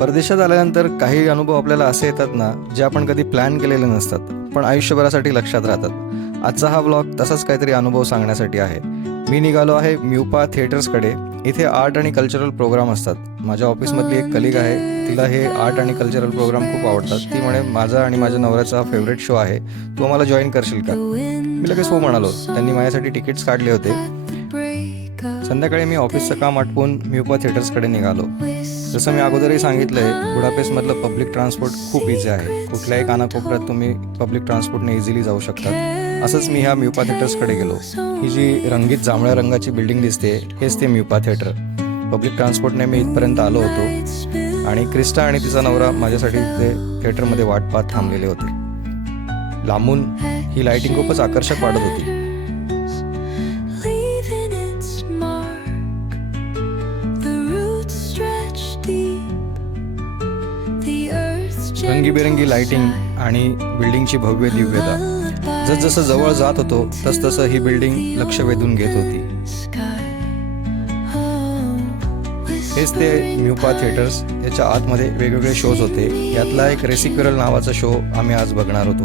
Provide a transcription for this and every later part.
परदेशात आल्यानंतर काही अनुभव आपल्याला असे येतात ना, जे आपण कधी प्लॅन केलेले नसतात, पण आयुष्यभरासाठी लक्षात राहतात. आजचा हा व्लॉग तसाच काहीतरी अनुभव सांगण्यासाठी आहे. मी निघालो आहे म्युपा थिएटर्सकडे. इथे आर्ट आणि कल्चरल प्रोग्राम असतात. माझ्या ऑफिसमधली एक कलिग आहे, तिला हे आर्ट आणि कल्चरल प्रोग्राम खूप आवडतात. ती म्हणे, माझा आणि माझ्या नवऱ्याचा हा फेवरेट शो आहे, तू आम्हाला जॉईन करशील का? मी लगेच हो म्हणालो. त्यांनी माझ्यासाठी तिकीट्स काढले होते. संध्याकाळी मी ऑफिसचं काम आटपून म्युपा थिएटर्सकडे निघालो. जसं मी अगोदरही सांगितलंय, बुडापेस्टमधलं पब्लिक ट्रान्सपोर्ट खूप इझी आहे. कुठल्याही कानाकोपऱ्यात तुम्ही पब्लिक ट्रान्सपोर्टने इझिली जाऊ शकतात. असंच मी ह्या म्युपा थिएटर्सकडे गेलो. ही जी रंगीत जांभळ्या रंगाची बिल्डिंग दिसते, हेच ते म्युपा थिएटर. पब्लिक ट्रान्सपोर्टने मी इथपर्यंत आलो होतो आणि क्रिस्टा आणि तिचा नवरा माझ्यासाठी ते थिएटरमध्ये वाट पाहत थांबलेले होते. लांबून ही लाईटिंग खूपच आकर्षक वाटत होती. रंगीबेरंगी लाइटिंग आणि बिल्डिंगची भव्य दिव्यता. जसजसं जवळ जात होतो तसतसं ही बिल्डिंग लक्ष वेधून घेत होती. हेच ते म्युपा थिएटर्स. याच्या आतमध्ये वेगवेगळे शोज होते. यातला एक रेसिक्युरल नावाचा शो आम्ही आज बघणार होतो.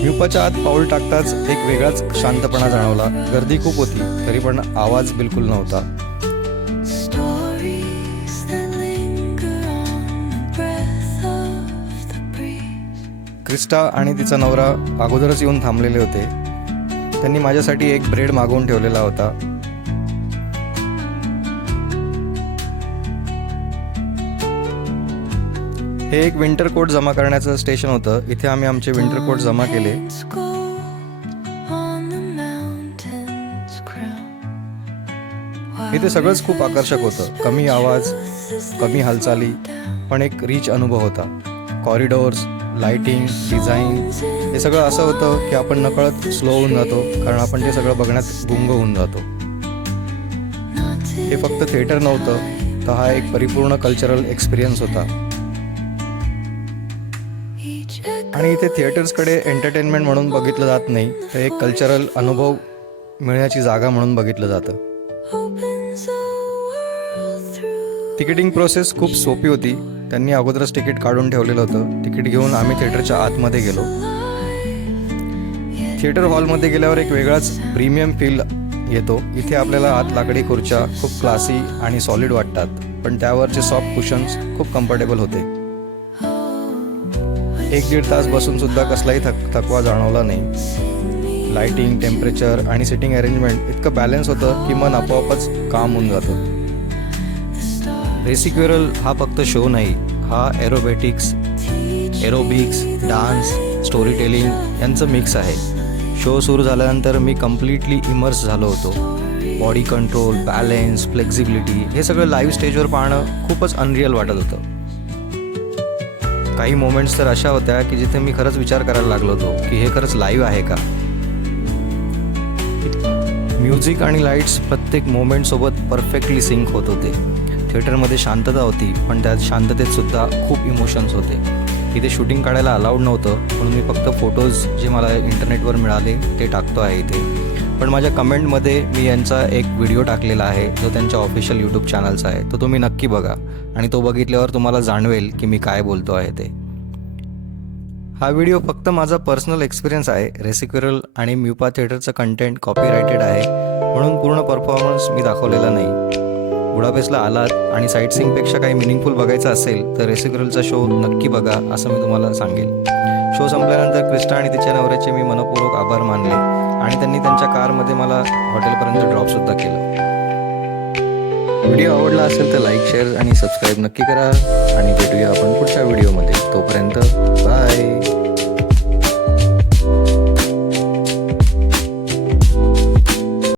म्युपाच्या आत पाऊल टाकताच एक वेगळाच शांतपणा जाणवला. गर्दी खूप होती, तरी पण आवाज बिलकुल नव्हता. क्रिस्टा आणि तिचा नवरा अगोदरच येऊन थांबलेले होते. त्यांनी माझ्यासाठी एक ब्रेड मागवून ठेवलेला होता. हे एक विंटर कोट जमा करण्याचं स्टेशन होतं. इथे आम्ही आमचे विंटर कोट जमा केले. इथे सगळंच खूप आकर्षक होतं. कमी आवाज, कमी हालचाली, पण एक रिच अनुभव होता. कॉरिडोर्स, लाइटिंग, डिझाईन, हे सगळं असं होतं की आपण नकळत स्लो होऊन जातो, कारण आपण ते सगळं बघण्यात गुंग होऊन जातो. हे फक्त थिएटर नव्हतं, तर हा एक परिपूर्ण कल्चरल एक्सपिरियन्स होता. आणि इथे थिएटर्सकडे एंटरटेनमेंट म्हणून बघितलं जात नाही, तर एक कल्चरल अनुभव मिळण्याची जागा म्हणून बघितलं जातं. तिकीटिंग प्रोसेस खूप सोपी होती. त्यांनी अगोदरच तिकीट काढून ठेवलेलं होतं. तिकीट घेऊन आम्ही थिएटरच्या आतमध्ये गेलो. थिएटर हॉलमध्ये गेल्यावर एक वेगळाच प्रीमियम फील येतो. इथे आपल्याला आत लाकडी खुर्च्या खूप क्लासी आणि सॉलिड वाटतात, पण त्यावरचे सॉफ्ट कुशन्स खूप कम्फर्टेबल होते. 1-1.5 तास बसून सुद्धा कसलाही थकवा जाणवला नाही. लाइटिंग, टेम्परेचर आणि सिटिंग अरेंजमेंट इतकं बॅलन्स होतं की मन आपोआपच काम होऊन जातं. रेसिक्युरल हा फक्त शो नाही, हा एरोबिक्स, डान्स, स्टोरी टेलिंग यांचं मिक्स आहे. शो सुरू झाल्यानंतर मी कम्प्लिटली इमर्स झालो होतो. बॉडी कंट्रोल, बॅलेन्स, फ्लेक्झिबिलिटी हे सगळं लाईव्ह स्टेजवर पाहणं खूपच अनरियल वाटत होतं. काही मोमेंट्स तर अशा होत्या की जिथे मी खरंच विचार करायला लागलो होतो की हे खरंच लाईव्ह आहे का. म्युझिक आणि लाईट्स प्रत्येक मोमेंटसोबत परफेक्टली सिंक होत होते. थिएटरमध्ये शांतता होती, पण त्या शांततेत सुद्धा खूप इमोशन्स होते. इथे शूटिंग काढायला अलाउड नव्हतं, म्हणून मी फक्त फोटोज जे मला इंटरनेटवर मिळाले ते टाकतो आहे इथे. पण माझ्या कमेंटमध्ये मी यांचा एक व्हिडिओ टाकलेला आहे, जो त्यांच्या ऑफिशियल यूट्यूब चॅनलचा आहे. तो तुम्ही नक्की बघा आणि तो बघितल्यावर तुम्हाला जाणवेल की मी काय बोलतो आहे ते. हा व्हिडिओ फक्त माझा पर्सनल एक्सपिरियन्स आहे. रेसिक्युरल आणि म्युपा थिएटरचं कंटेंट कॉपीरायटेड आहे, म्हणून पूर्ण परफॉर्मन्स मी दाखवलेला नाही. बुडापेस्टला आलात आणि साईट सीइंगपेक्षा काही मिनिंगफुल बघायचं असेल तर रेसिक्युरलचा शो नक्की बघा, असं मी तुम्हाला सांगेल. शो संपल्यानंतर क्रिस्टा आणि तिच्या नवऱ्याचे मी मनपूर्वक आभार मानले आणि त्यांनी त्यांच्या कारमध्ये मला हॉटेलपर्यंत ड्रॉपसुद्धा केलं. व्हिडिओ आवडला असेल तर लाईक, शेअर आणि सबस्क्राईब नक्की करा आणि भेटूया आपण